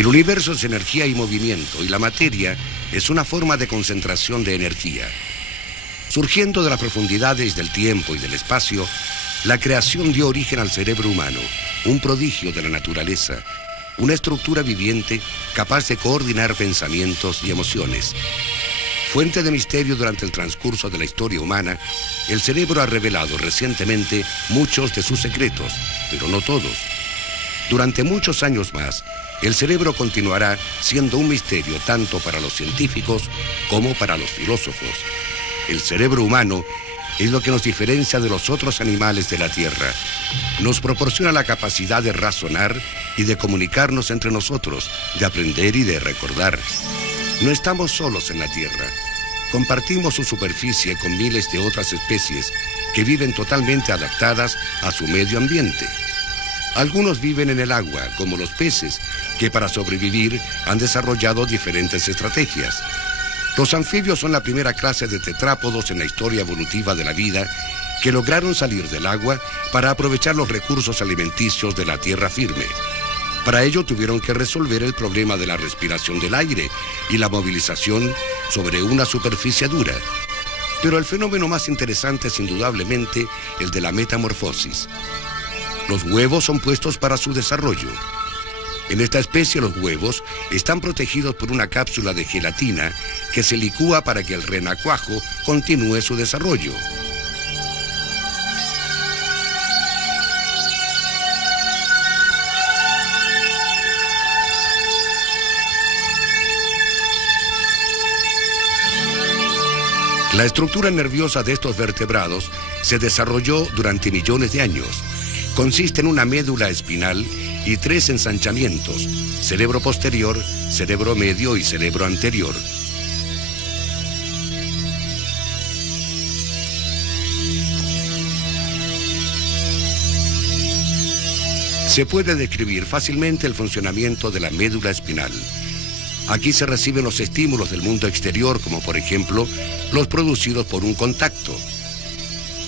El universo es energía y movimiento, y la materia es una forma de concentración de energía. Surgiendo de las profundidades del tiempo y del espacio, la creación dio origen al cerebro humano, un prodigio de la naturaleza, una estructura viviente capaz de coordinar pensamientos y emociones. Fuente de misterio durante el transcurso de la historia humana, el cerebro ha revelado recientemente muchos de sus secretos, pero no todos. Durante muchos años más, el cerebro continuará siendo un misterio tanto para los científicos como para los filósofos. El cerebro humano es lo que nos diferencia de los otros animales de la Tierra. Nos proporciona la capacidad de razonar y de comunicarnos entre nosotros, de aprender y de recordar. No estamos solos en la Tierra. Compartimos su superficie con miles de otras especies que viven totalmente adaptadas a su medio ambiente. Algunos viven en el agua, como los peces, que para sobrevivir han desarrollado diferentes estrategias. Los anfibios son la primera clase de tetrápodos en la historia evolutiva de la vida que lograron salir del agua para aprovechar los recursos alimenticios de la tierra firme. Para ello tuvieron que resolver el problema de la respiración del aire y la movilización sobre una superficie dura. Pero el fenómeno más interesante es indudablemente el de la metamorfosis. Los huevos son puestos para su desarrollo. En esta especie los huevos están protegidos por una cápsula de gelatina que se licúa para que el renacuajo continúe su desarrollo. La estructura nerviosa de estos vertebrados se desarrolló durante millones de años. Consiste en una médula espinal y 3 ensanchamientos: cerebro posterior, cerebro medio y cerebro anterior. Se puede describir fácilmente el funcionamiento de la médula espinal. Aquí se reciben los estímulos del mundo exterior, como por ejemplo los producidos por un contacto.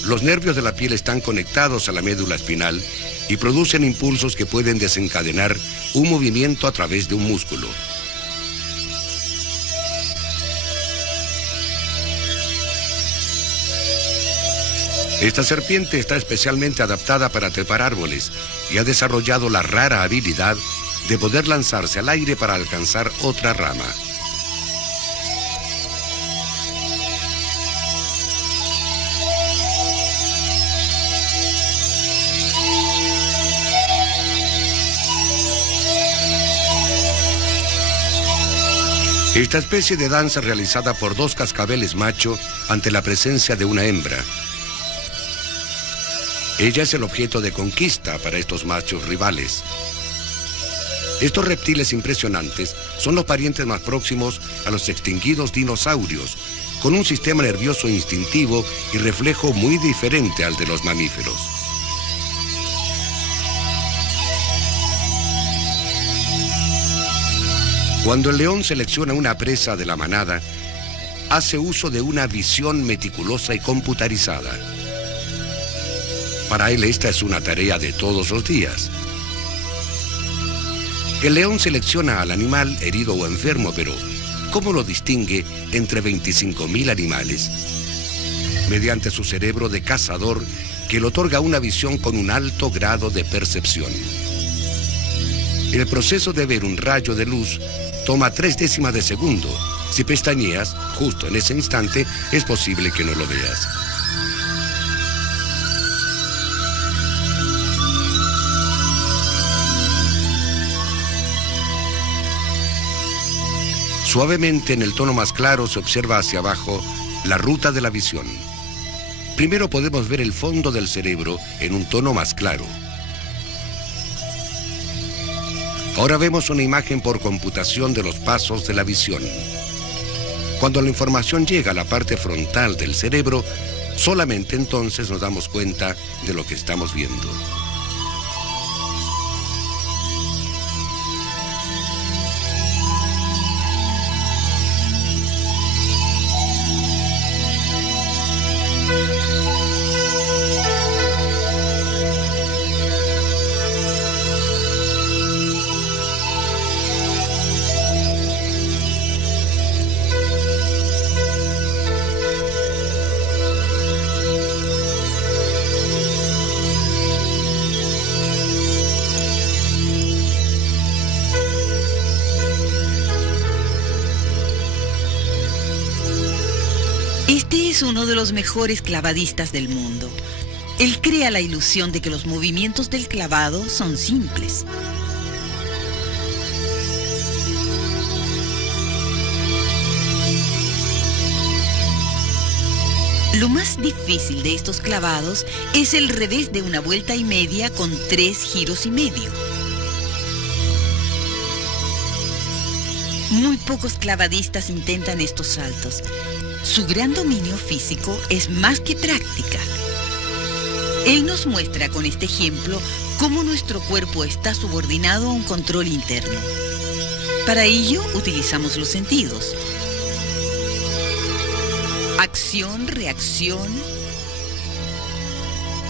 Los nervios de la piel están conectados a la médula espinal y producen impulsos que pueden desencadenar un movimiento a través de un músculo. Esta serpiente está especialmente adaptada para trepar árboles y ha desarrollado la rara habilidad de poder lanzarse al aire para alcanzar otra rama. Esta especie de danza es realizada por 2 cascabeles macho ante la presencia de una hembra. Ella es el objeto de conquista para estos machos rivales. Estos reptiles impresionantes son los parientes más próximos a los extinguidos dinosaurios, con un sistema nervioso instintivo y reflejo muy diferente al de los mamíferos. Cuando el león selecciona una presa de la manada, hace uso de una visión meticulosa y computarizada. Para él esta es una tarea de todos los días. El león selecciona al animal herido o enfermo, pero ¿cómo lo distingue entre 25.000 animales? Mediante su cerebro de cazador, que le otorga una visión con un alto grado de percepción. El proceso de ver un rayo de luz toma 0,3 de segundo. Si pestañeas, justo en ese instante, es posible que no lo veas. Suavemente, en el tono más claro, se observa hacia abajo la ruta de la visión. Primero podemos ver el fondo del cerebro en un tono más claro. Ahora vemos una imagen por computación de los pasos de la visión. Cuando la información llega a la parte frontal del cerebro, solamente entonces nos damos cuenta de lo que estamos viendo. Este es uno de los mejores clavadistas del mundo. Él crea la ilusión de que los movimientos del clavado son simples. Lo más difícil de estos clavados es el revés de 1 vuelta y media con 3 giros y medio. Muy pocos clavadistas intentan estos saltos. Su gran dominio físico es más que práctica. Él nos muestra con este ejemplo cómo nuestro cuerpo está subordinado a un control interno. Para ello utilizamos los sentidos. Acción, reacción,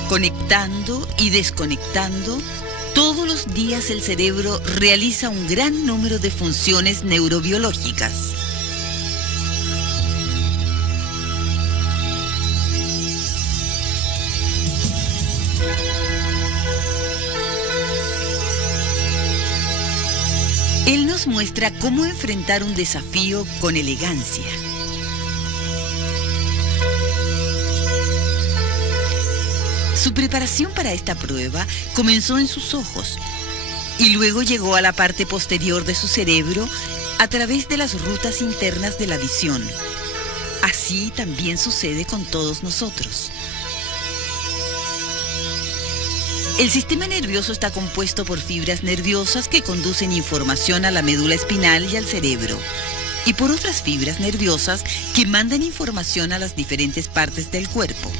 conectando y desconectando. Todos los días el cerebro realiza un gran número de funciones neurobiológicas. Él nos muestra cómo enfrentar un desafío con elegancia. Su preparación para esta prueba comenzó en sus ojos y luego llegó a la parte posterior de su cerebro a través de las rutas internas de la visión. Así también sucede con todos nosotros. El sistema nervioso está compuesto por fibras nerviosas que conducen información a la médula espinal y al cerebro, y por otras fibras nerviosas que mandan información a las diferentes partes del cuerpo.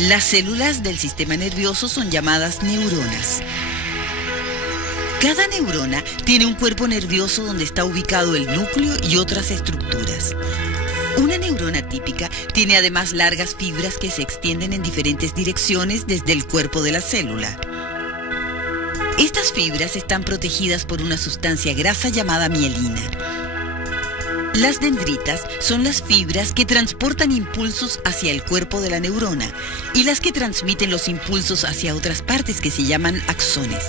Las células del sistema nervioso son llamadas neuronas. Cada neurona tiene un cuerpo nervioso donde está ubicado el núcleo y otras estructuras. Una neurona típica tiene además largas fibras que se extienden en diferentes direcciones desde el cuerpo de la célula. Estas fibras están protegidas por una sustancia grasa llamada mielina. Las dendritas son las fibras que transportan impulsos hacia el cuerpo de la neurona y las que transmiten los impulsos hacia otras partes que se llaman axones.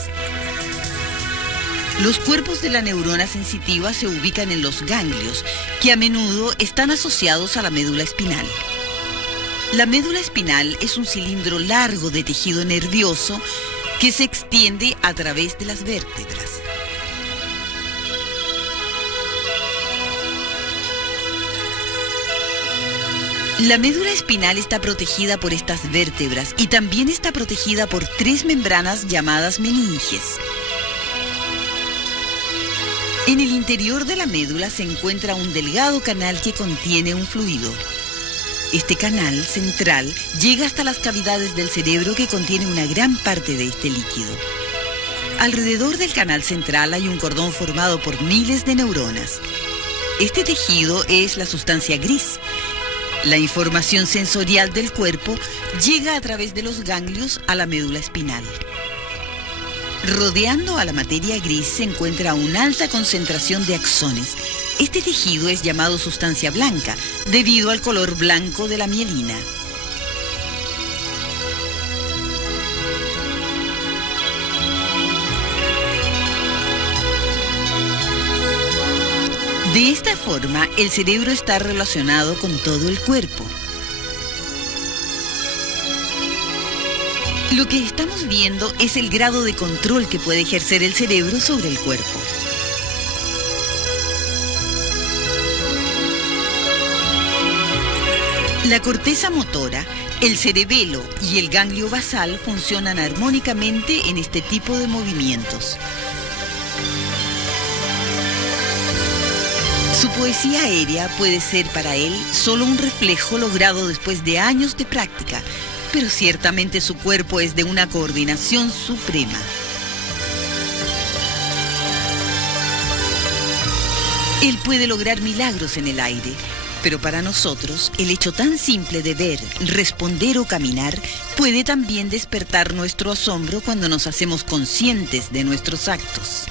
Los cuerpos de la neurona sensitiva se ubican en los ganglios, que a menudo están asociados a la médula espinal. La médula espinal es un cilindro largo de tejido nervioso que se extiende a través de las vértebras. La médula espinal está protegida por estas vértebras y también está protegida por 3 membranas llamadas meninges. En el interior de la médula se encuentra un delgado canal que contiene un fluido. Este canal central llega hasta las cavidades del cerebro que contiene una gran parte de este líquido. Alrededor del canal central hay un cordón formado por miles de neuronas. Este tejido es la sustancia gris. La información sensorial del cuerpo llega a través de los ganglios a la médula espinal. Rodeando a la materia gris se encuentra una alta concentración de axones. Este tejido es llamado sustancia blanca, debido al color blanco de la mielina. De esta forma, el cerebro está relacionado con todo el cuerpo. Lo que estamos viendo es el grado de control que puede ejercer el cerebro sobre el cuerpo. La corteza motora, el cerebelo y el ganglio basal funcionan armónicamente en este tipo de movimientos. Su poesía aérea puede ser para él solo un reflejo logrado después de años de práctica, pero ciertamente su cuerpo es de una coordinación suprema. Él puede lograr milagros en el aire, pero para nosotros el hecho tan simple de ver, responder o caminar puede también despertar nuestro asombro cuando nos hacemos conscientes de nuestros actos.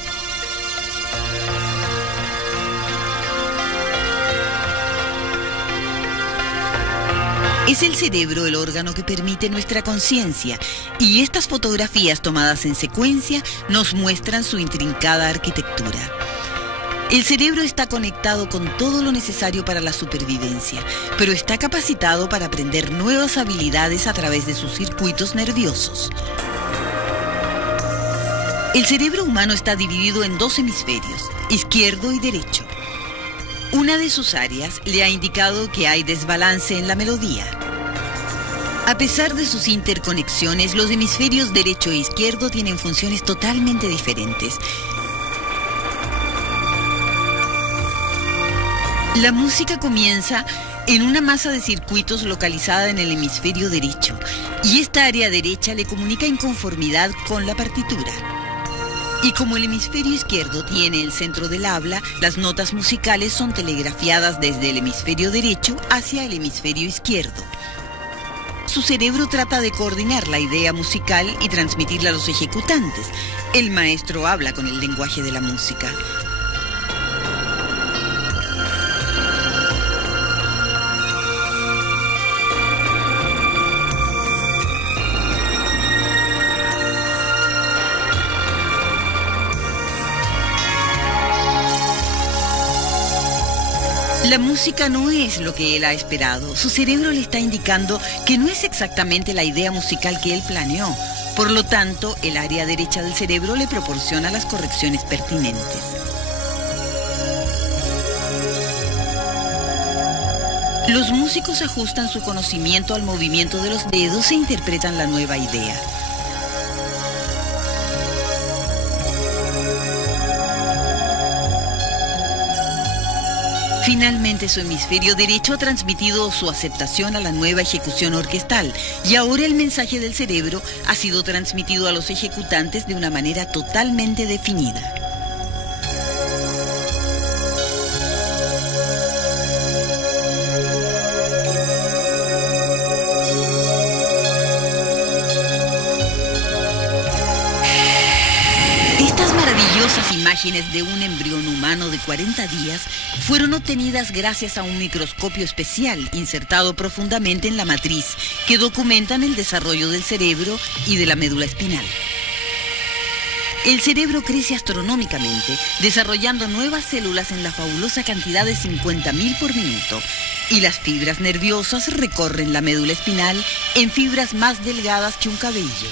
Es el cerebro el órgano que permite nuestra conciencia, y estas fotografías tomadas en secuencia nos muestran su intrincada arquitectura. El cerebro está conectado con todo lo necesario para la supervivencia, pero está capacitado para aprender nuevas habilidades a través de sus circuitos nerviosos. El cerebro humano está dividido en dos hemisferios, izquierdo y derecho. Una de sus áreas le ha indicado que hay desbalance en la melodía. A pesar de sus interconexiones, los hemisferios derecho e izquierdo tienen funciones totalmente diferentes. La música comienza en una masa de circuitos localizada en el hemisferio derecho, y esta área derecha le comunica inconformidad con la partitura. Y como el hemisferio izquierdo tiene el centro del habla, las notas musicales son telegrafiadas desde el hemisferio derecho hacia el hemisferio izquierdo. Su cerebro trata de coordinar la idea musical y transmitirla a los ejecutantes. El maestro habla con el lenguaje de la música. La música no es lo que él ha esperado. Su cerebro le está indicando que no es exactamente la idea musical que él planeó. Por lo tanto, el área derecha del cerebro le proporciona las correcciones pertinentes. Los músicos ajustan su conocimiento al movimiento de los dedos e interpretan la nueva idea. Finalmente, su hemisferio derecho ha transmitido su aceptación a la nueva ejecución orquestal y ahora el mensaje del cerebro ha sido transmitido a los ejecutantes de una manera totalmente definida. Imágenes de un embrión humano de 40 días fueron obtenidas gracias a un microscopio especial insertado profundamente en la matriz que documentan el desarrollo del cerebro y de la médula espinal. El cerebro crece astronómicamente, desarrollando nuevas células en la fabulosa cantidad de 50.000 por minuto, y las fibras nerviosas recorren la médula espinal en fibras más delgadas que un cabello.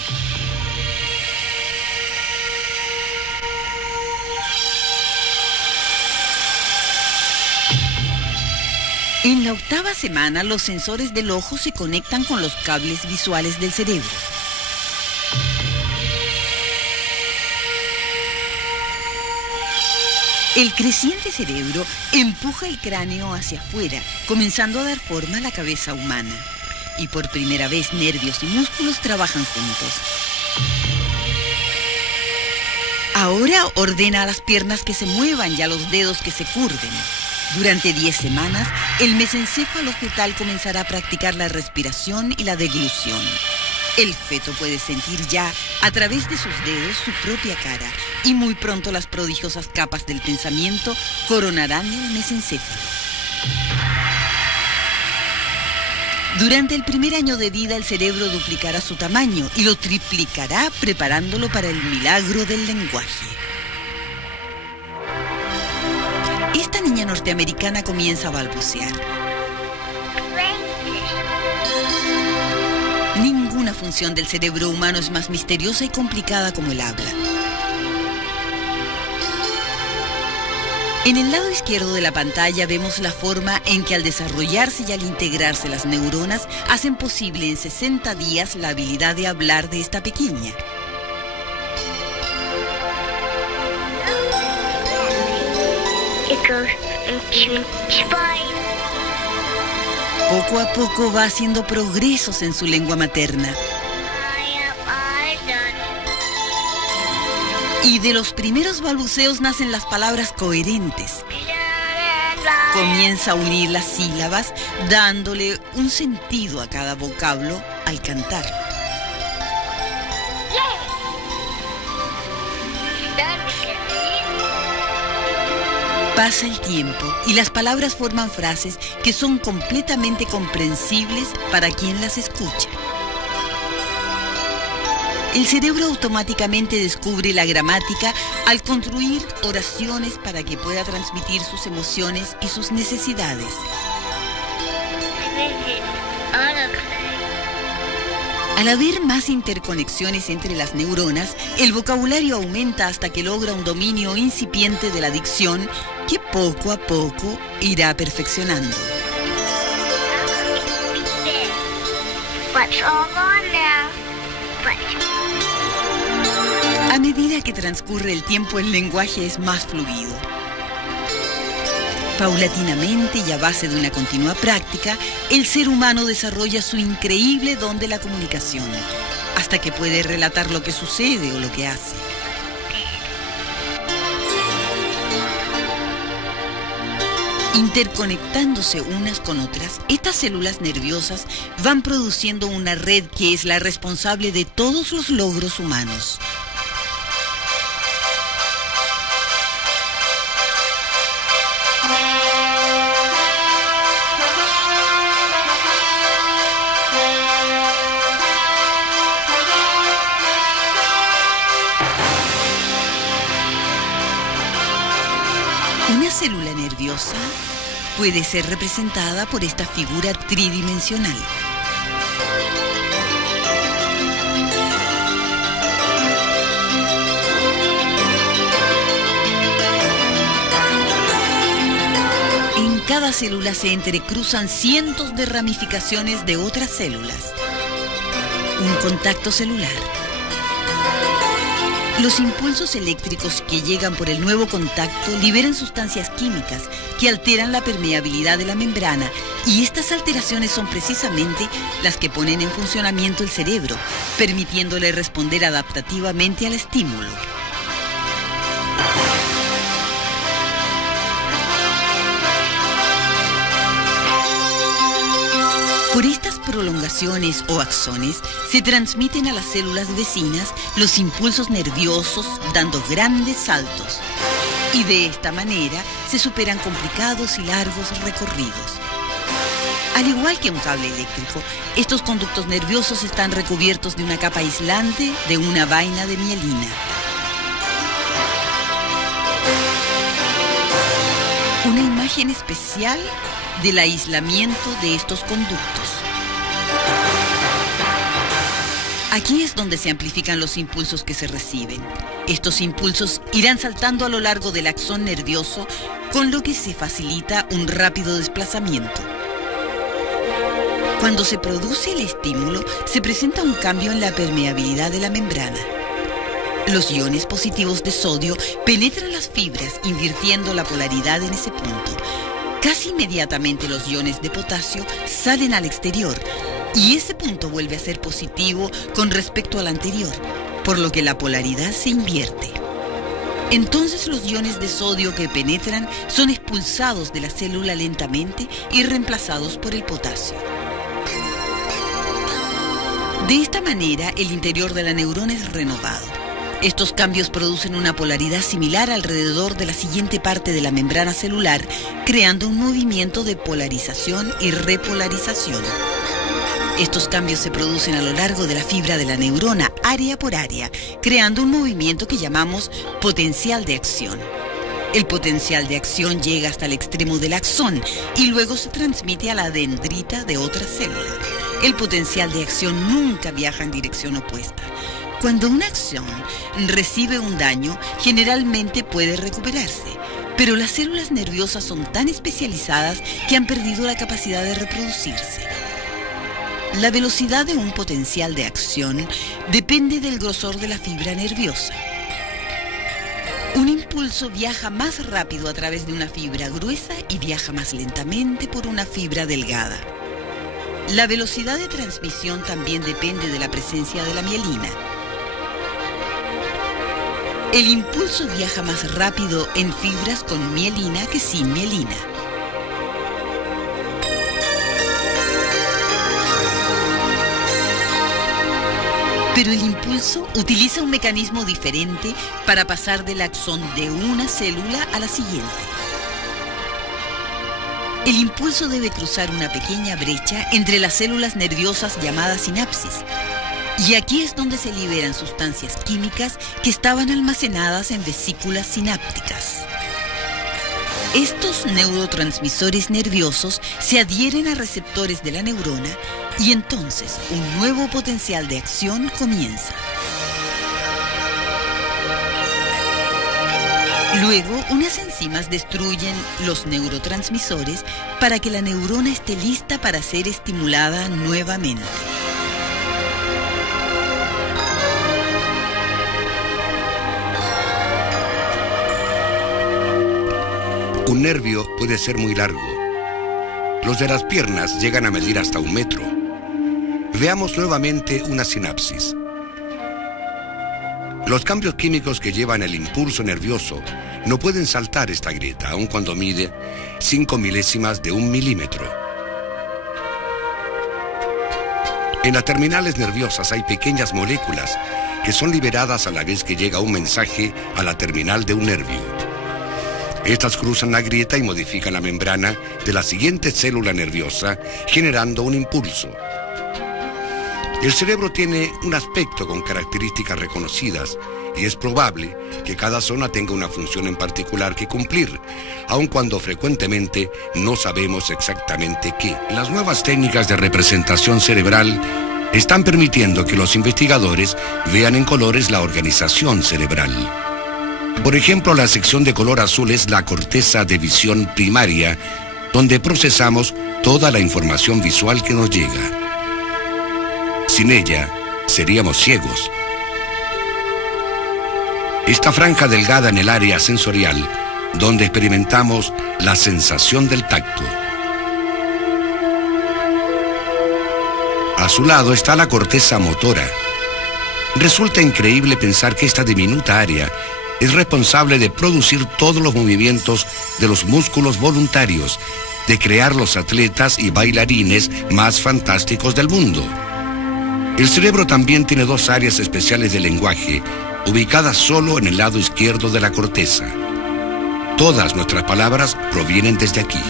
En la 8ª semana, los sensores del ojo se conectan con los cables visuales del cerebro. El creciente cerebro empuja el cráneo hacia afuera, comenzando a dar forma a la cabeza humana. Y por primera vez, nervios y músculos trabajan juntos. Ahora ordena a las piernas que se muevan y a los dedos que se curven. Durante 10 semanas, el mesencéfalo fetal comenzará a practicar la respiración y la deglución. El feto puede sentir ya, a través de sus dedos, su propia cara, y muy pronto las prodigiosas capas del pensamiento coronarán el mesencéfalo. Durante el primer año de vida, el cerebro duplicará su tamaño y lo triplicará preparándolo para el milagro del lenguaje. Esta niña norteamericana comienza a balbucear. Ninguna función del cerebro humano es más misteriosa y complicada como el habla. En el lado izquierdo de la pantalla vemos la forma en que al desarrollarse y al integrarse las neuronas hacen posible en 60 días la habilidad de hablar de esta pequeña. Poco a poco va haciendo progresos en su lengua materna. Y de los primeros balbuceos nacen las palabras coherentes. Comienza a unir las sílabas, dándole un sentido a cada vocablo al cantar. Pasa el tiempo y las palabras forman frases que son completamente comprensibles para quien las escucha. El cerebro automáticamente descubre la gramática al construir oraciones para que pueda transmitir sus emociones y sus necesidades. Al haber más interconexiones entre las neuronas, el vocabulario aumenta hasta que logra un dominio incipiente de la dicción que poco a poco irá perfeccionando. A medida que transcurre el tiempo, el lenguaje es más fluido. Paulatinamente y a base de una continua práctica, el ser humano desarrolla su increíble don de la comunicación, hasta que puede relatar lo que sucede o lo que hace. Interconectándose unas con otras, estas células nerviosas van produciendo una red que es la responsable de todos los logros humanos. Una célula nerviosa puede ser representada por esta figura tridimensional. En cada célula se entrecruzan cientos de ramificaciones de otras células. Un contacto celular. Los impulsos eléctricos que llegan por el nuevo contacto liberan sustancias químicas que alteran la permeabilidad de la membrana, y estas alteraciones son precisamente las que ponen en funcionamiento el cerebro, permitiéndole responder adaptativamente al estímulo. Por estas prolongaciones o axones se transmiten a las células vecinas los impulsos nerviosos, dando grandes saltos. Y de esta manera se superan complicados y largos recorridos. Al igual que un cable eléctrico, estos conductos nerviosos están recubiertos de una capa aislante de una vaina de mielina. Una imagen especial del aislamiento de estos conductos. Aquí es donde se amplifican los impulsos que se reciben. Estos impulsos irán saltando a lo largo del axón nervioso, con lo que se facilita un rápido desplazamiento. Cuando se produce el estímulo, se presenta un cambio en la permeabilidad de la membrana. Los iones positivos de sodio penetran las fibras, invirtiendo la polaridad en ese punto. Casi inmediatamente los iones de potasio salen al exterior y ese punto vuelve a ser positivo con respecto al anterior, por lo que la polaridad se invierte. Entonces los iones de sodio que penetran son expulsados de la célula lentamente y reemplazados por el potasio. De esta manera, el interior de la neurona es renovado. Estos cambios producen una polaridad similar alrededor de la siguiente parte de la membrana celular, creando un movimiento de polarización y repolarización. Estos cambios se producen a lo largo de la fibra de la neurona, área por área, creando un movimiento que llamamos potencial de acción. El potencial de acción llega hasta el extremo del axón y luego se transmite a la dendrita de otra célula. El potencial de acción nunca viaja en dirección opuesta. Cuando una acción recibe un daño, generalmente puede recuperarse, pero las células nerviosas son tan especializadas que han perdido la capacidad de reproducirse. La velocidad de un potencial de acción depende del grosor de la fibra nerviosa. Un impulso viaja más rápido a través de una fibra gruesa y viaja más lentamente por una fibra delgada. La velocidad de transmisión también depende de la presencia de la mielina. El impulso viaja más rápido en fibras con mielina que sin mielina. Pero el impulso utiliza un mecanismo diferente para pasar del axón de una célula a la siguiente. El impulso debe cruzar una pequeña brecha entre las células nerviosas llamadas sinapsis, Y aquí es donde se liberan sustancias químicas que estaban almacenadas en vesículas sinápticas. Estos neurotransmisores nerviosos se adhieren a receptores de la neurona y entonces un nuevo potencial de acción comienza. Luego, unas enzimas destruyen los neurotransmisores para que la neurona esté lista para ser estimulada nuevamente. Un nervio puede ser muy largo. Los de las piernas llegan a medir hasta 1 metro. Veamos nuevamente una sinapsis. Los cambios químicos que llevan el impulso nervioso no pueden saltar esta grieta, aun cuando mide 5 milésimas de 1 milímetro. En las terminales nerviosas hay pequeñas moléculas que son liberadas a la vez que llega un mensaje a la terminal de un nervio. Estas cruzan la grieta y modifican la membrana de la siguiente célula nerviosa, generando un impulso. El cerebro tiene un aspecto con características reconocidas y es probable que cada zona tenga una función en particular que cumplir, aun cuando frecuentemente no sabemos exactamente qué. Las nuevas técnicas de representación cerebral están permitiendo que los investigadores vean en colores la organización cerebral. Por ejemplo, la sección de color azul es la corteza de visión primaria, donde procesamos toda la información visual que nos llega. Sin ella, seríamos ciegos. Esta franja delgada en el área sensorial, donde experimentamos la sensación del tacto. A su lado está la corteza motora. Resulta increíble pensar que esta diminuta área es responsable de producir todos los movimientos de los músculos voluntarios, de crear los atletas y bailarines más fantásticos del mundo. El cerebro también tiene 2 áreas especiales de lenguaje, ubicadas solo en el lado izquierdo de la corteza. Todas nuestras palabras provienen desde aquí.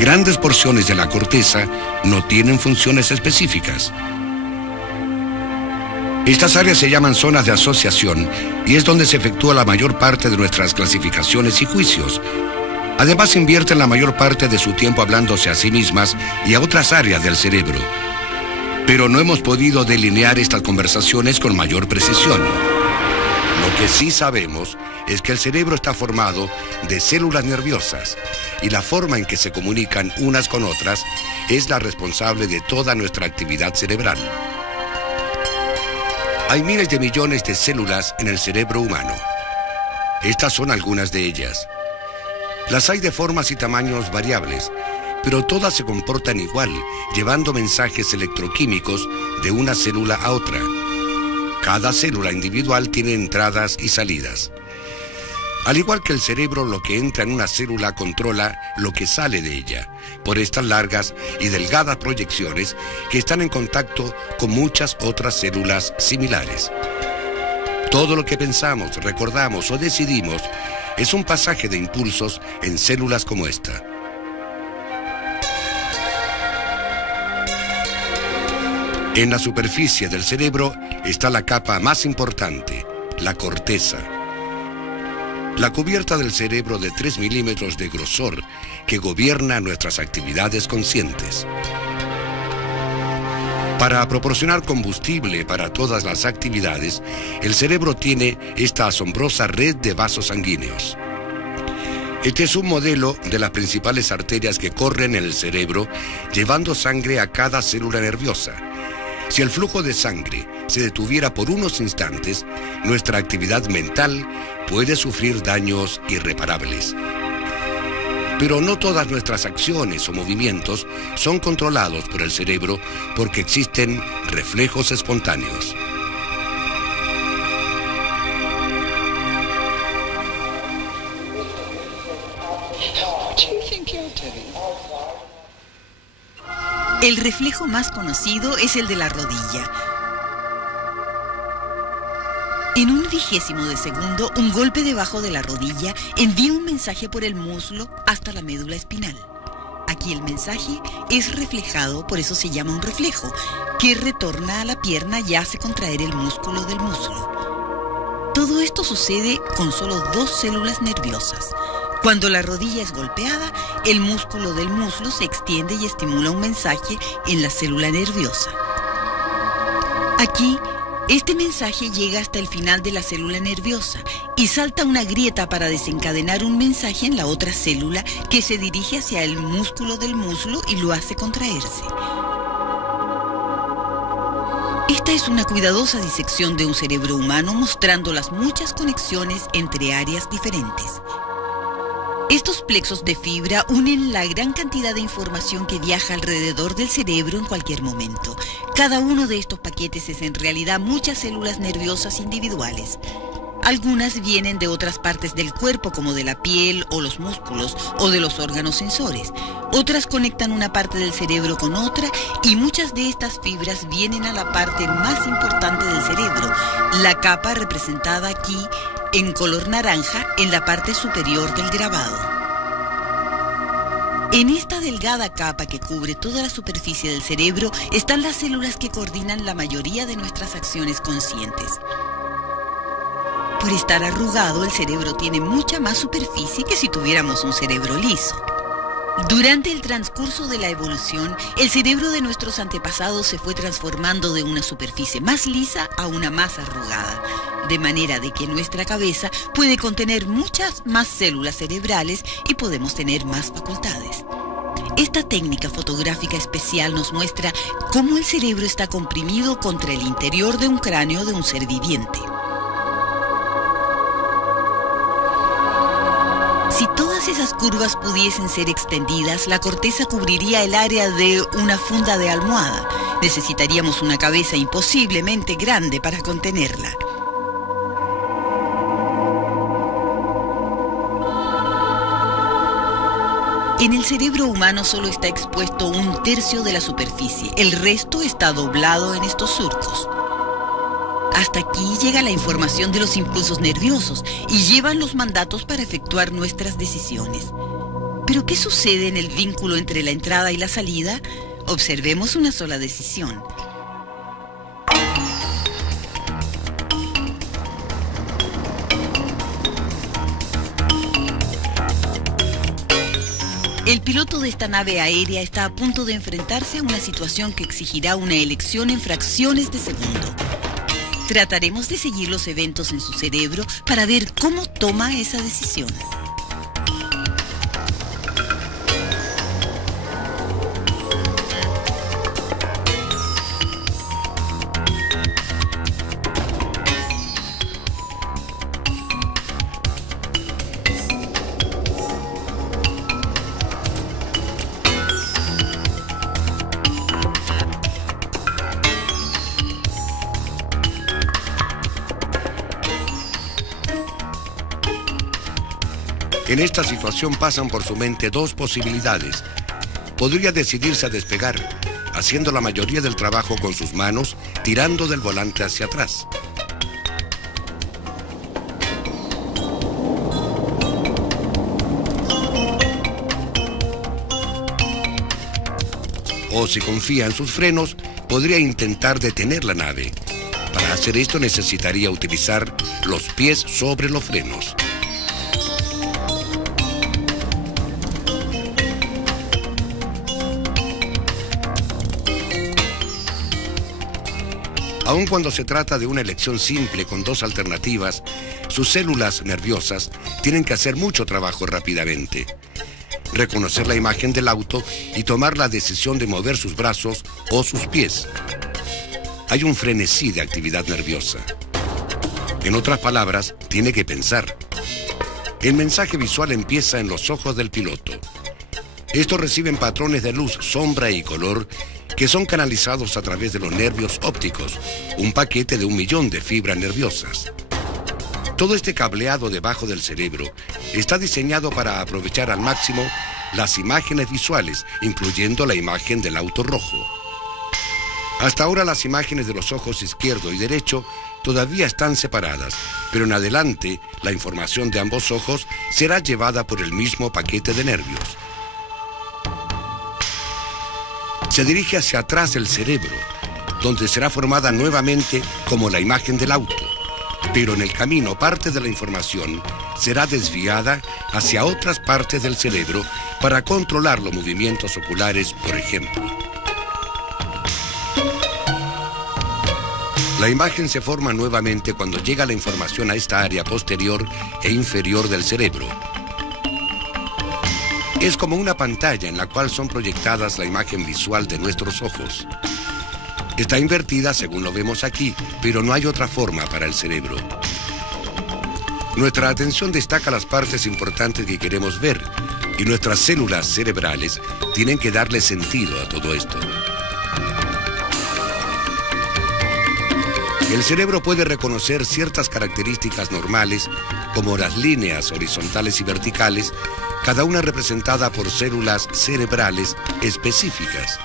Grandes porciones de la corteza no tienen funciones específicas. Estas áreas se llaman zonas de asociación y es donde se efectúa la mayor parte de nuestras clasificaciones y juicios. Además, invierten la mayor parte de su tiempo hablándose a sí mismas y a otras áreas del cerebro. Pero no hemos podido delinear estas conversaciones con mayor precisión. Lo que sí sabemos es que el cerebro está formado de células nerviosas y la forma en que se comunican unas con otras es la responsable de toda nuestra actividad cerebral. Hay miles de millones de células en el cerebro humano. Estas son algunas de ellas. Las hay de formas y tamaños variables, pero todas se comportan igual, llevando mensajes electroquímicos de una célula a otra. Cada célula individual tiene entradas y salidas. Al igual que el cerebro, lo que entra en una célula controla lo que sale de ella, por estas largas y delgadas proyecciones que están en contacto con muchas otras células similares. Todo lo que pensamos, recordamos o decidimos es un pasaje de impulsos en células como esta. En la superficie del cerebro está la capa más importante, la corteza. La cubierta del cerebro de 3 milímetros de grosor que gobierna nuestras actividades conscientes. Para proporcionar combustible para todas las actividades, el cerebro tiene esta asombrosa red de vasos sanguíneos. Este es un modelo de las principales arterias que corren en el cerebro, llevando sangre a cada célula nerviosa. Si el flujo de sangre se detuviera por unos instantes, nuestra actividad mental puede sufrir daños irreparables. Pero no todas nuestras acciones o movimientos son controlados por el cerebro porque existen reflejos espontáneos. El reflejo más conocido es el de la rodilla. En un vigésimo de segundo, un golpe debajo de la rodilla envía un mensaje por el muslo hasta la médula espinal. aquí el mensaje es reflejado, por eso se llama un reflejo, que retorna a la pierna y hace contraer el músculo del muslo. Todo esto sucede con solo 2 células nerviosas. Cuando la rodilla es golpeada, el músculo del muslo se extiende y estimula un mensaje en la célula nerviosa. Aquí, este mensaje llega hasta el final de la célula nerviosa y salta una grieta para desencadenar un mensaje en la otra célula que se dirige hacia el músculo del muslo y lo hace contraerse. Esta es una cuidadosa disección de un cerebro humano mostrando las muchas conexiones entre áreas diferentes. Estos plexos de fibra unen la gran cantidad de información que viaja alrededor del cerebro en cualquier momento. Cada uno de estos paquetes es en realidad muchas células nerviosas individuales. Algunas vienen de otras partes del cuerpo, como de la piel o los músculos o de los órganos sensores. Otras conectan una parte del cerebro con otra y muchas de estas fibras vienen a la parte más importante del cerebro, la capa representada aquí en color naranja en la parte superior del grabado. En esta delgada capa que cubre toda la superficie del cerebro están las células que coordinan la mayoría de nuestras acciones conscientes. Por estar arrugado, el cerebro tiene mucha más superficie que si tuviéramos un cerebro liso. Durante el transcurso de la evolución, el cerebro de nuestros antepasados se fue transformando de una superficie más lisa a una más arrugada, de manera de que nuestra cabeza puede contener muchas más células cerebrales y podemos tener más facultades. Esta técnica fotográfica especial nos muestra cómo el cerebro está comprimido contra el interior de un cráneo de un ser viviente. Si todas esas curvas pudiesen ser extendidas, la corteza cubriría el área de una funda de almohada. Necesitaríamos una cabeza imposiblemente grande para contenerla. En el cerebro humano solo está expuesto 1/3 de la superficie. El resto está doblado en estos surcos. Hasta aquí llega la información de los impulsos nerviosos y llevan los mandatos para efectuar nuestras decisiones. ¿Pero qué sucede en el vínculo entre la entrada y la salida? Observemos una sola decisión. El piloto de esta nave aérea está a punto de enfrentarse a una situación que exigirá una elección en fracciones de segundo. Trataremos de seguir los eventos en su cerebro para ver cómo toma esa decisión. En esta situación pasan por su mente 2 posibilidades. Podría decidirse a despegar, haciendo la mayoría del trabajo con sus manos, tirando del volante hacia atrás. O si confía en sus frenos, podría intentar detener la nave. Para hacer esto necesitaría utilizar los pies sobre los frenos. Aun cuando se trata de una elección simple con 2 alternativas, sus células nerviosas tienen que hacer mucho trabajo rápidamente. Reconocer la imagen del auto y tomar la decisión de mover sus brazos o sus pies. Hay un frenesí de actividad nerviosa. En otras palabras, tiene que pensar. El mensaje visual empieza en los ojos del piloto. Estos reciben patrones de luz, sombra y color que son canalizados a través de los nervios ópticos, un paquete de 1 millón de fibras nerviosas. Todo este cableado debajo del cerebro está diseñado para aprovechar al máximo las imágenes visuales, incluyendo la imagen del auto rojo. Hasta ahora las imágenes de los ojos izquierdo y derecho todavía están separadas, pero en adelante la información de ambos ojos será llevada por el mismo paquete de nervios. se dirige hacia atrás del cerebro, donde será formada nuevamente como la imagen del auto. Pero en el camino parte de la información será desviada hacia otras partes del cerebro para controlar los movimientos oculares, por ejemplo. La imagen se forma nuevamente cuando llega la información a esta área posterior e inferior del cerebro. Es como una pantalla en la cual son proyectadas la imagen visual de nuestros ojos. Está invertida según lo vemos aquí, pero no hay otra forma para el cerebro. Nuestra atención destaca las partes importantes que queremos ver y nuestras células cerebrales tienen que darle sentido a todo esto. El cerebro puede reconocer ciertas características normales, como las líneas horizontales y verticales, cada una representada por células cerebrales específicas.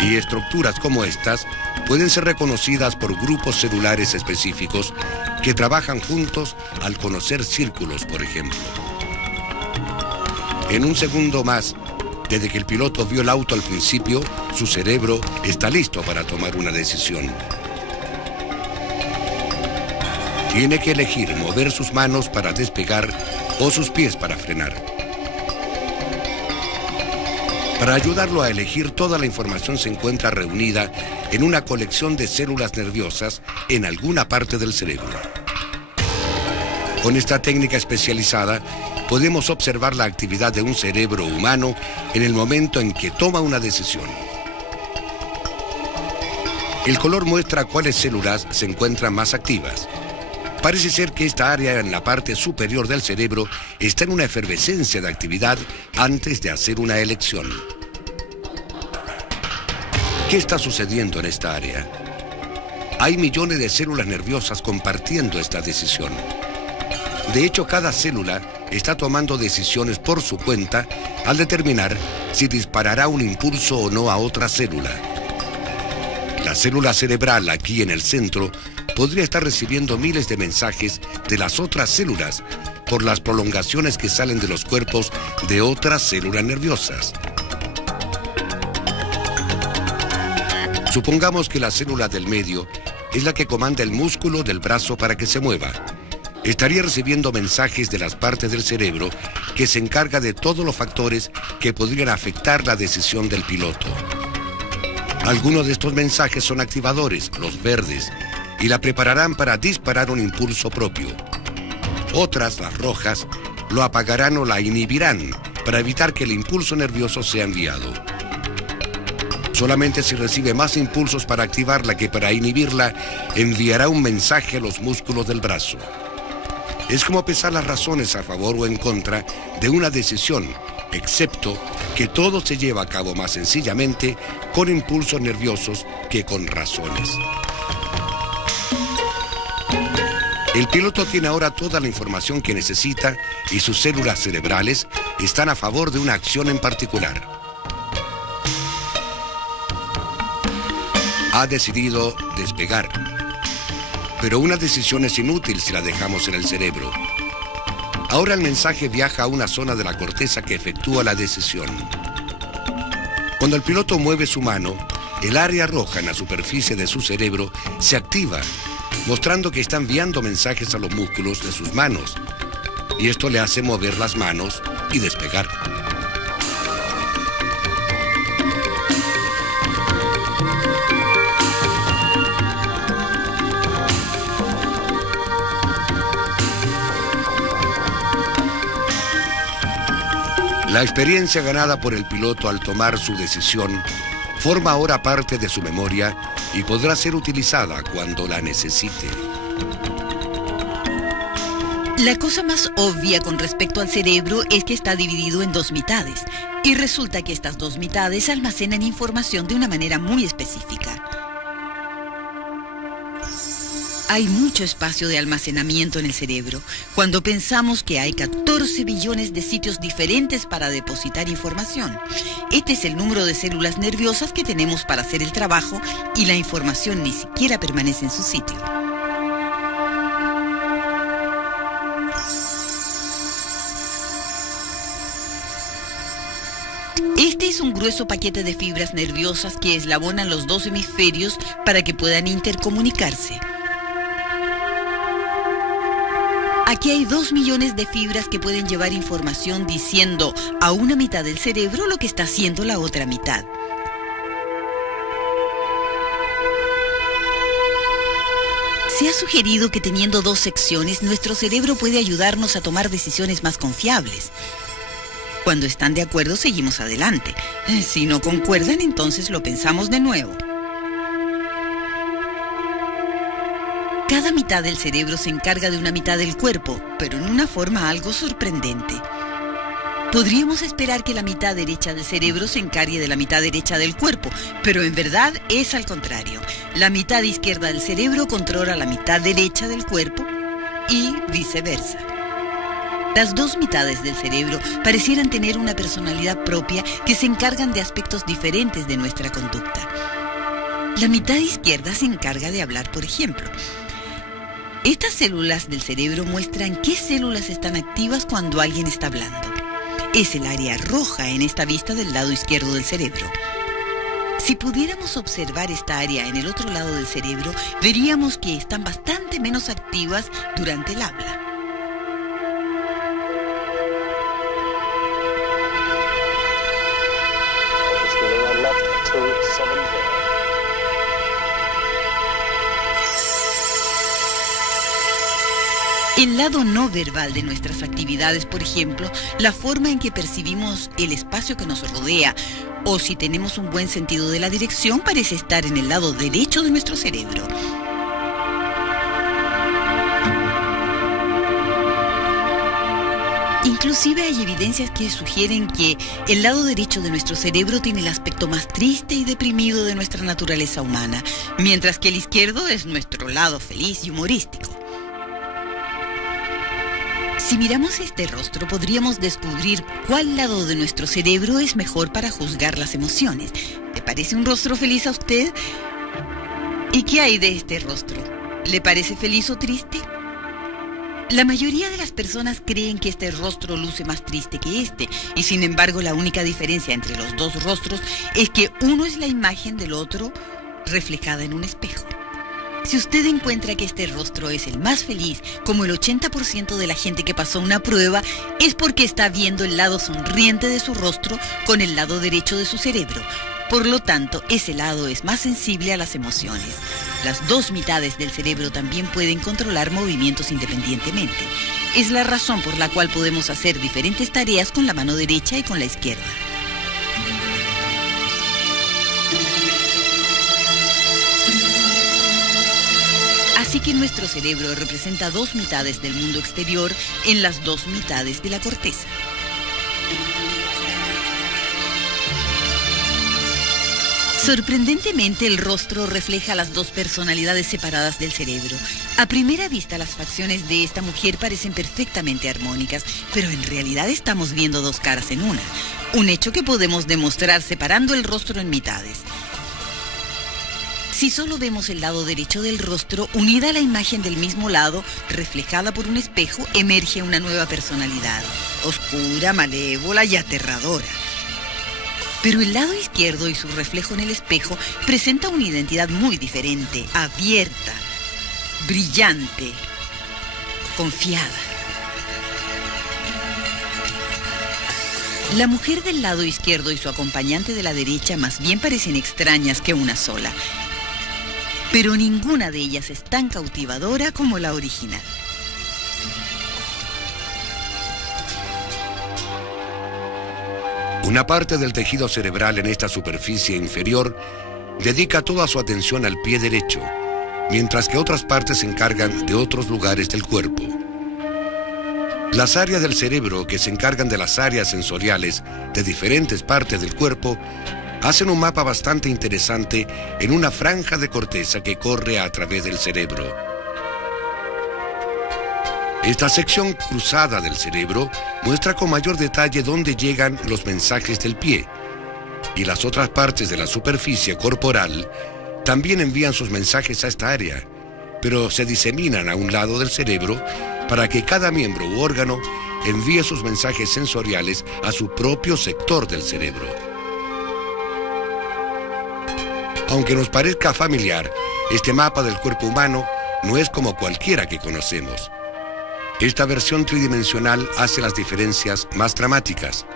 Y estructuras como estas pueden ser reconocidas por grupos celulares específicos que trabajan juntos al conocer círculos, por ejemplo. En un segundo más, desde que el piloto vio el auto al principio, su cerebro está listo para tomar una decisión. Tiene que elegir mover sus manos para despegar o sus pies para frenar. Para ayudarlo a elegir, toda la información se encuentra reunida en una colección de células nerviosas en alguna parte del cerebro. Con esta técnica especializada, podemos observar la actividad de un cerebro humano en el momento en que toma una decisión. El color muestra cuáles células se encuentran más activas. Parece ser que esta área en la parte superior del cerebro está en una efervescencia de actividad antes de hacer una elección. ¿Qué está sucediendo en esta área? Hay millones de células nerviosas compartiendo esta decisión. De hecho, cada célula está tomando decisiones por su cuenta al determinar si disparará un impulso o no a otra célula. La célula cerebral aquí en el centro podría estar recibiendo miles de mensajes de las otras células por las prolongaciones que salen de los cuerpos de otras células nerviosas. Supongamos que la célula del medio es la que comanda el músculo del brazo para que se mueva. Estaría recibiendo mensajes de las partes del cerebro que se encarga de todos los factores que podrían afectar la decisión del piloto. Algunos de estos mensajes son activadores, los verdes, y la prepararán para disparar un impulso propio. Otras, las rojas, lo apagarán o la inhibirán para evitar que el impulso nervioso sea enviado. Solamente si recibe más impulsos para activarla que para inhibirla, enviará un mensaje a los músculos del brazo. Es como pesar las razones a favor o en contra de una decisión, excepto que todo se lleva a cabo más sencillamente con impulsos nerviosos que con razones. El piloto tiene ahora toda la información que necesita y sus células cerebrales están a favor de una acción en particular. Ha decidido despegar. Pero una decisión es inútil si la dejamos en el cerebro. Ahora el mensaje viaja a una zona de la corteza que efectúa la decisión. Cuando el piloto mueve su mano, el área roja en la superficie de su cerebro se activa, mostrando que está enviando mensajes a los músculos de sus manos. Y esto le hace mover las manos y despegar. La experiencia ganada por el piloto al tomar su decisión forma ahora parte de su memoria y podrá ser utilizada cuando la necesite. La cosa más obvia con respecto al cerebro es que está dividido en dos mitades, y resulta que estas dos mitades almacenan información de una manera muy específica. Hay mucho espacio de almacenamiento en el cerebro. Cuando pensamos que hay 14 billones de sitios diferentes para depositar información. Este es el número de células nerviosas que tenemos para hacer el trabajo y la información ni siquiera permanece en su sitio. Este es un grueso paquete de fibras nerviosas que eslabonan los dos hemisferios para que puedan intercomunicarse. Aquí hay 2 millones de fibras que pueden llevar información diciendo a una mitad del cerebro lo que está haciendo la otra mitad. Se ha sugerido que teniendo 2 secciones, nuestro cerebro puede ayudarnos a tomar decisiones más confiables. Cuando están de acuerdo, seguimos adelante. Si no concuerdan, entonces lo pensamos de nuevo. Cada mitad del cerebro se encarga de una mitad del cuerpo, pero en una forma algo sorprendente. Podríamos esperar que la mitad derecha del cerebro se encargue de la mitad derecha del cuerpo, pero en verdad es al contrario. La mitad izquierda del cerebro controla la mitad derecha del cuerpo y viceversa. Las 2 mitades del cerebro parecieran tener una personalidad propia que se encargan de aspectos diferentes de nuestra conducta. La mitad izquierda se encarga de hablar, por ejemplo. Estas células del cerebro muestran qué células están activas cuando alguien está hablando. Es el área roja en esta vista del lado izquierdo del cerebro. Si pudiéramos observar esta área en el otro lado del cerebro, veríamos que están bastante menos activas durante el habla. El lado no verbal de nuestras actividades, por ejemplo, la forma en que percibimos el espacio que nos rodea, o si tenemos un buen sentido de la dirección, parece estar en el lado derecho de nuestro cerebro. Inclusive hay evidencias que sugieren que el lado derecho de nuestro cerebro tiene el aspecto más triste y deprimido de nuestra naturaleza humana, mientras que el izquierdo es nuestro lado feliz y humorístico. Si miramos este rostro, podríamos descubrir cuál lado de nuestro cerebro es mejor para juzgar las emociones. ¿Le parece un rostro feliz a usted? ¿Y qué hay de este rostro? ¿Le parece feliz o triste? La mayoría de las personas creen que este rostro luce más triste que este, y sin embargo la única diferencia entre los 2 rostros es que uno es la imagen del otro reflejada en un espejo. Si usted encuentra que este rostro es el más feliz, como el 80% de la gente que pasó una prueba, es porque está viendo el lado sonriente de su rostro con el lado derecho de su cerebro. Por lo tanto, ese lado es más sensible a las emociones. Las 2 mitades del cerebro también pueden controlar movimientos independientemente. Es la razón por la cual podemos hacer diferentes tareas con la mano derecha y con la izquierda. Así que nuestro cerebro representa 2 mitades del mundo exterior en las 2 mitades de la corteza. Sorprendentemente, el rostro refleja las 2 personalidades separadas del cerebro. A primera vista, las facciones de esta mujer parecen perfectamente armónicas, pero en realidad estamos viendo 2 caras en una. Un hecho que podemos demostrar separando el rostro en mitades. Si solo vemos el lado derecho del rostro, unida a la imagen del mismo lado, reflejada por un espejo, emerge una nueva personalidad, oscura, malévola y aterradora. Pero el lado izquierdo y su reflejo en el espejo presenta una identidad muy diferente, abierta, brillante, confiada. La mujer del lado izquierdo y su acompañante de la derecha más bien parecen extrañas que una sola. Pero ninguna de ellas es tan cautivadora como la original. Una parte del tejido cerebral en esta superficie inferior dedica toda su atención al pie derecho, mientras que otras partes se encargan de otros lugares del cuerpo. Las áreas del cerebro que se encargan de las áreas sensoriales de diferentes partes del cuerpo hacen un mapa bastante interesante en una franja de corteza que corre a través del cerebro. Esta sección cruzada del cerebro muestra con mayor detalle dónde llegan los mensajes del pie, y las otras partes de la superficie corporal también envían sus mensajes a esta área, pero se diseminan a un lado del cerebro para que cada miembro u órgano envía sus mensajes sensoriales a su propio sector del cerebro. Aunque nos parezca familiar, este mapa del cuerpo humano no es como cualquiera que conocemos. Esta versión tridimensional hace las diferencias más dramáticas.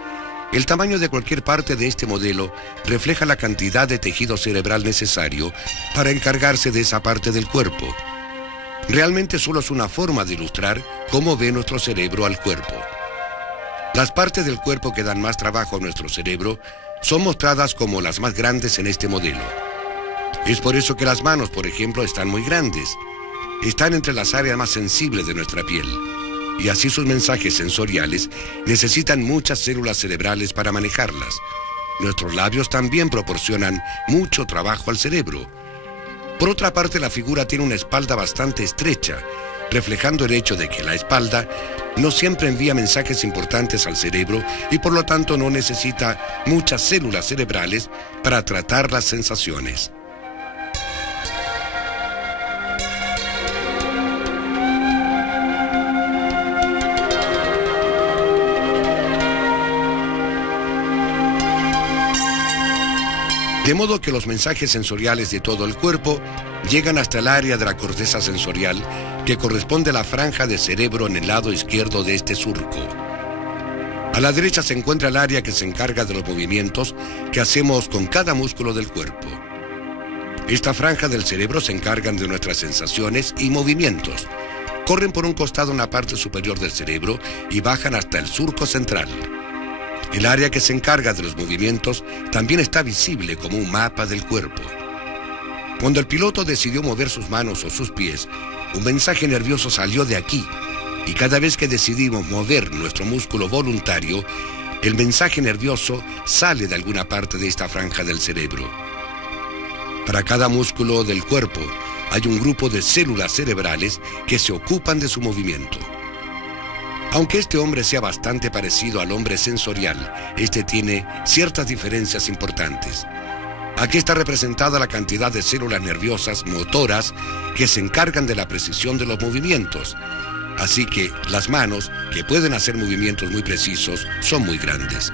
El tamaño de cualquier parte de este modelo refleja la cantidad de tejido cerebral necesario para encargarse de esa parte del cuerpo. Realmente solo es una forma de ilustrar cómo ve nuestro cerebro al cuerpo. Las partes del cuerpo que dan más trabajo a nuestro cerebro son mostradas como las más grandes en este modelo. Es por eso que las manos, por ejemplo, están muy grandes. Están entre las áreas más sensibles de nuestra piel. Y así sus mensajes sensoriales necesitan muchas células cerebrales para manejarlas. Nuestros labios también proporcionan mucho trabajo al cerebro. Por otra parte, la figura tiene una espalda bastante estrecha, reflejando el hecho de que la espalda no siempre envía mensajes importantes al cerebro y por lo tanto no necesita muchas células cerebrales para tratar las sensaciones. De modo que los mensajes sensoriales de todo el cuerpo llegan hasta el área de la corteza sensorial que corresponde a la franja de cerebro en el lado izquierdo de este surco. A la derecha se encuentra el área que se encarga de los movimientos que hacemos con cada músculo del cuerpo. Esta franja del cerebro se encarga de nuestras sensaciones y movimientos. Corren por un costado en la parte superior del cerebro y bajan hasta el surco central. El área que se encarga de los movimientos también está visible como un mapa del cuerpo. Cuando el piloto decidió mover sus manos o sus pies, un mensaje nervioso salió de aquí, y cada vez que decidimos mover nuestro músculo voluntario, el mensaje nervioso sale de alguna parte de esta franja del cerebro. Para cada músculo del cuerpo hay un grupo de células cerebrales que se ocupan de su movimiento. Aunque este hombre sea bastante parecido al hombre sensorial, este tiene ciertas diferencias importantes. Aquí está representada la cantidad de células nerviosas motoras que se encargan de la precisión de los movimientos. Así que las manos, que pueden hacer movimientos muy precisos, son muy grandes.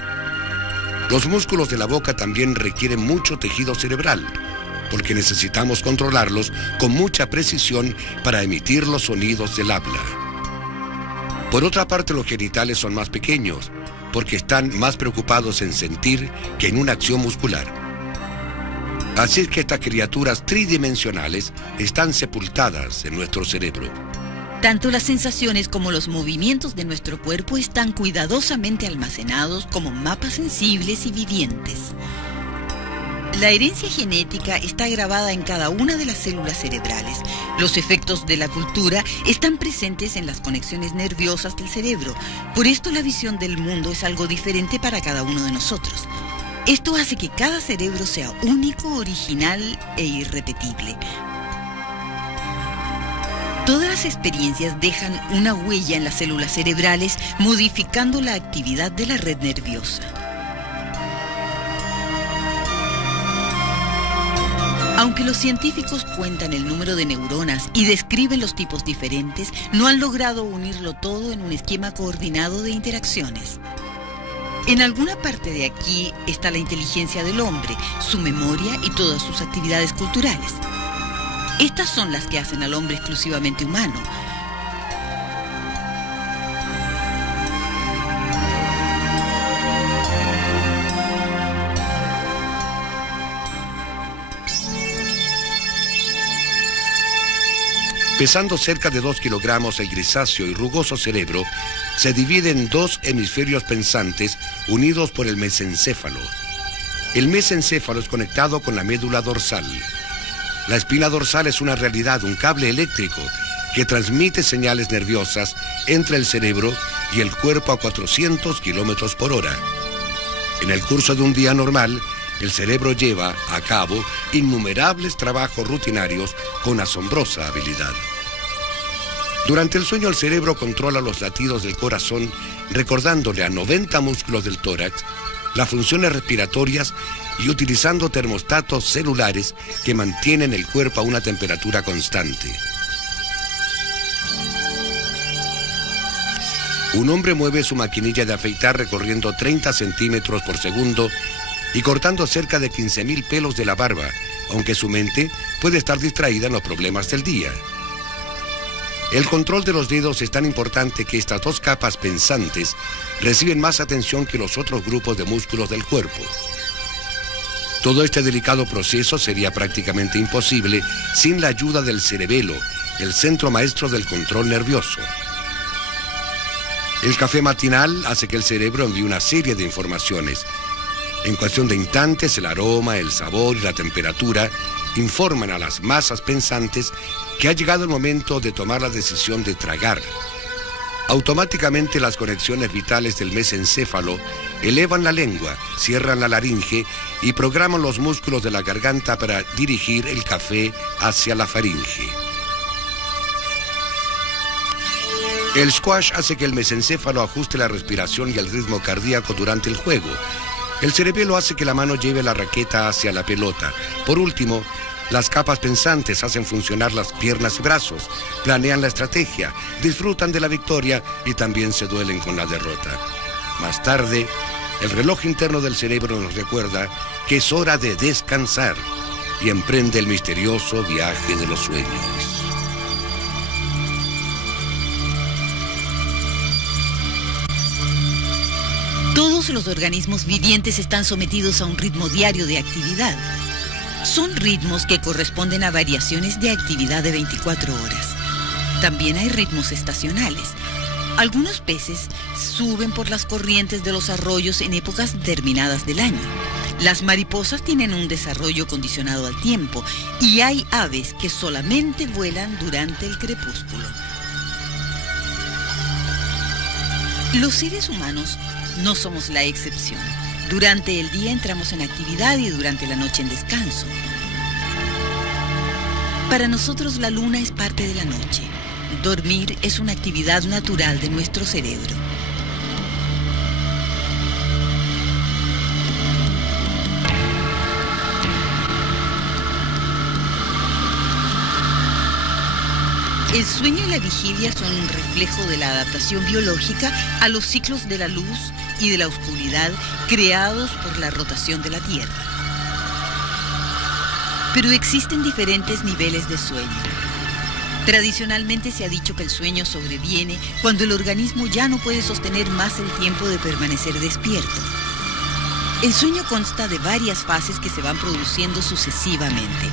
Los músculos de la boca también requieren mucho tejido cerebral, porque necesitamos controlarlos con mucha precisión para emitir los sonidos del habla. Por otra parte, los genitales son más pequeños, porque están más preocupados en sentir que en una acción muscular. Así es que estas criaturas tridimensionales están sepultadas en nuestro cerebro. Tanto las sensaciones como los movimientos de nuestro cuerpo están cuidadosamente almacenados como mapas sensibles y vivientes. La herencia genética está grabada en cada una de las células cerebrales. Los efectos de la cultura están presentes en las conexiones nerviosas del cerebro. Por esto la visión del mundo es algo diferente para cada uno de nosotros. Esto hace que cada cerebro sea único, original e irrepetible. Todas las experiencias dejan una huella en las células cerebrales, modificando la actividad de la red nerviosa. Aunque los científicos cuentan el número de neuronas y describen los tipos diferentes, no han logrado unirlo todo en un esquema coordinado de interacciones. En alguna parte de aquí está la inteligencia del hombre, su memoria y todas sus actividades culturales. Estas son las que hacen al hombre exclusivamente humano. Pesando cerca de 2 kilogramos, el grisáceo y rugoso cerebro se divide en 2 hemisferios pensantes unidos por el mesencéfalo. El mesencéfalo es conectado con la médula dorsal. La espina dorsal es una realidad, un cable eléctrico que transmite señales nerviosas entre el cerebro y el cuerpo a 400 kilómetros por hora. En el curso de un día normal, el cerebro lleva a cabo innumerables trabajos rutinarios con asombrosa habilidad. Durante el sueño, el cerebro controla los latidos del corazón, recordándole a 90 músculos del tórax las funciones respiratorias y utilizando termostatos celulares que mantienen el cuerpo a una temperatura constante. Un hombre mueve su maquinilla de afeitar recorriendo 30 centímetros por segundo y cortando cerca de 15.000 pelos de la barba, aunque su mente puede estar distraída en los problemas del día. El control de los dedos es tan importante que estas dos capas pensantes reciben más atención que los otros grupos de músculos del cuerpo. Todo este delicado proceso sería prácticamente imposible sin la ayuda del cerebelo, el centro maestro del control nervioso. El café matinal hace que el cerebro envíe una serie de informaciones. En cuestión de instantes, el aroma, el sabor y la temperatura informan a las masas pensantes que ha llegado el momento de tomar la decisión de tragar. Automáticamente las conexiones vitales del mesencéfalo elevan la lengua, cierran la laringe y programan los músculos de la garganta para dirigir el café hacia la faringe. El squash hace que el mesencéfalo ajuste la respiración y el ritmo cardíaco durante el juego. El cerebelo hace que la mano lleve la raqueta hacia la pelota. Por último, las capas pensantes hacen funcionar las piernas y brazos, planean la estrategia, disfrutan de la victoria y también se duelen con la derrota. Más tarde, el reloj interno del cerebro nos recuerda que es hora de descansar y emprende el misterioso viaje de los sueños. Todos los organismos vivientes están sometidos a un ritmo diario de actividad. Son ritmos que corresponden a variaciones de actividad de 24 horas. También hay ritmos estacionales. Algunos peces suben por las corrientes de los arroyos en épocas determinadas del año. Las mariposas tienen un desarrollo condicionado al tiempo y hay aves que solamente vuelan durante el crepúsculo. Los seres humanos no somos la excepción. Durante el día entramos en actividad y durante la noche en descanso. Para nosotros la luna es parte de la noche. Dormir es una actividad natural de nuestro cerebro. El sueño y la vigilia son un reflejo de la adaptación biológica a los ciclos de la luz y de la oscuridad creados por la rotación de la Tierra. Pero existen diferentes niveles de sueño. Tradicionalmente se ha dicho que el sueño sobreviene cuando el organismo ya no puede sostener más el tiempo de permanecer despierto. El sueño consta de varias fases que se van produciendo sucesivamente.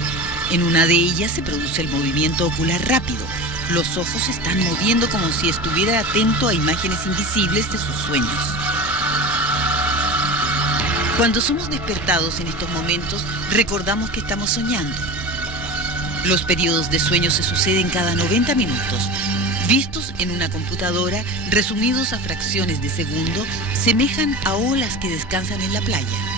En una de ellas se produce el movimiento ocular rápido. Los ojos se están moviendo como si estuviera atento a imágenes invisibles de sus sueños. Cuando somos despertados en estos momentos, recordamos que estamos soñando. Los periodos de sueño se suceden cada 90 minutos. Vistos en una computadora, resumidos a fracciones de segundo, semejan a olas que descansan en la playa.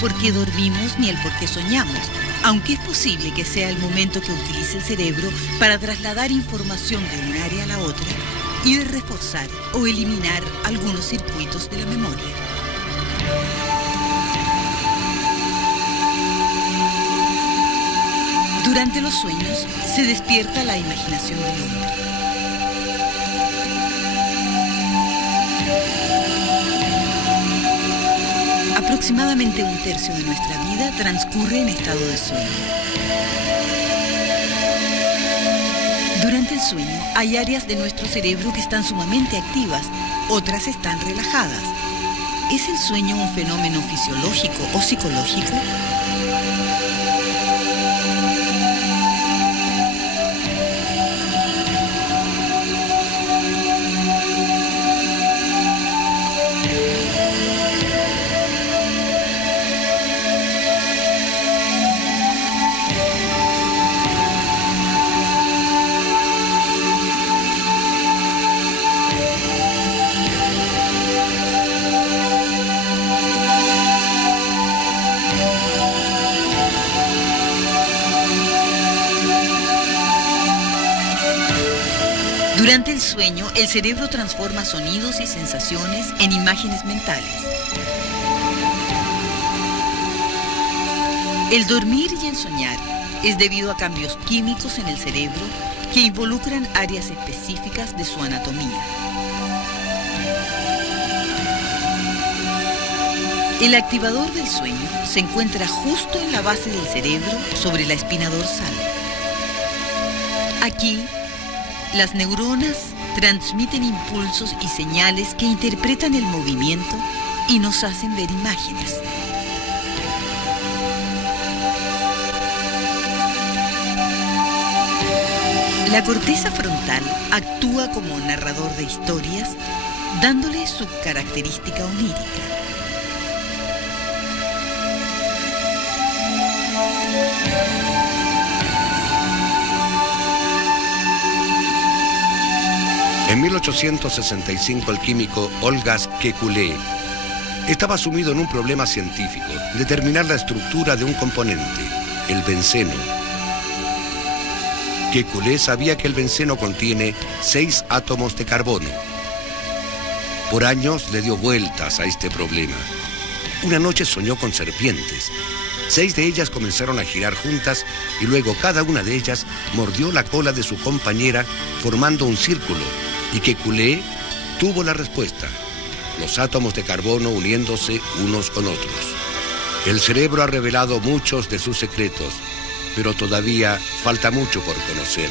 Por qué dormimos ni el por qué soñamos, aunque es posible que sea el momento que utilice el cerebro para trasladar información de un área a la otra y de reforzar o eliminar algunos circuitos de la memoria. Durante los sueños se despierta la imaginación del hombre. Aproximadamente un tercio de nuestra vida transcurre en estado de sueño. Durante el sueño hay áreas de nuestro cerebro que están sumamente activas, otras están relajadas. ¿Es el sueño un fenómeno fisiológico o psicológico? Durante el sueño, el cerebro transforma sonidos y sensaciones en imágenes mentales. El dormir y el soñar es debido a cambios químicos en el cerebro que involucran áreas específicas de su anatomía. El activador del sueño se encuentra justo en la base del cerebro, sobre la espina dorsal. Aquí, las neuronas transmiten impulsos y señales que interpretan el movimiento y nos hacen ver imágenes. La corteza frontal actúa como narrador de historias, dándole su característica onírica. En 1865 el químico Olgas Kekulé estaba sumido en un problema científico, determinar la estructura de un componente, el benceno. Kekulé sabía que el benceno contiene 6 átomos de carbono. Por años le dio vueltas a este problema. Una noche soñó con serpientes. 6 de ellas comenzaron a girar juntas y luego cada una de ellas mordió la cola de su compañera formando un círculo, y Kekulé tuvo la respuesta: los átomos de carbono uniéndose unos con otros. El cerebro ha revelado muchos de sus secretos, pero todavía falta mucho por conocer.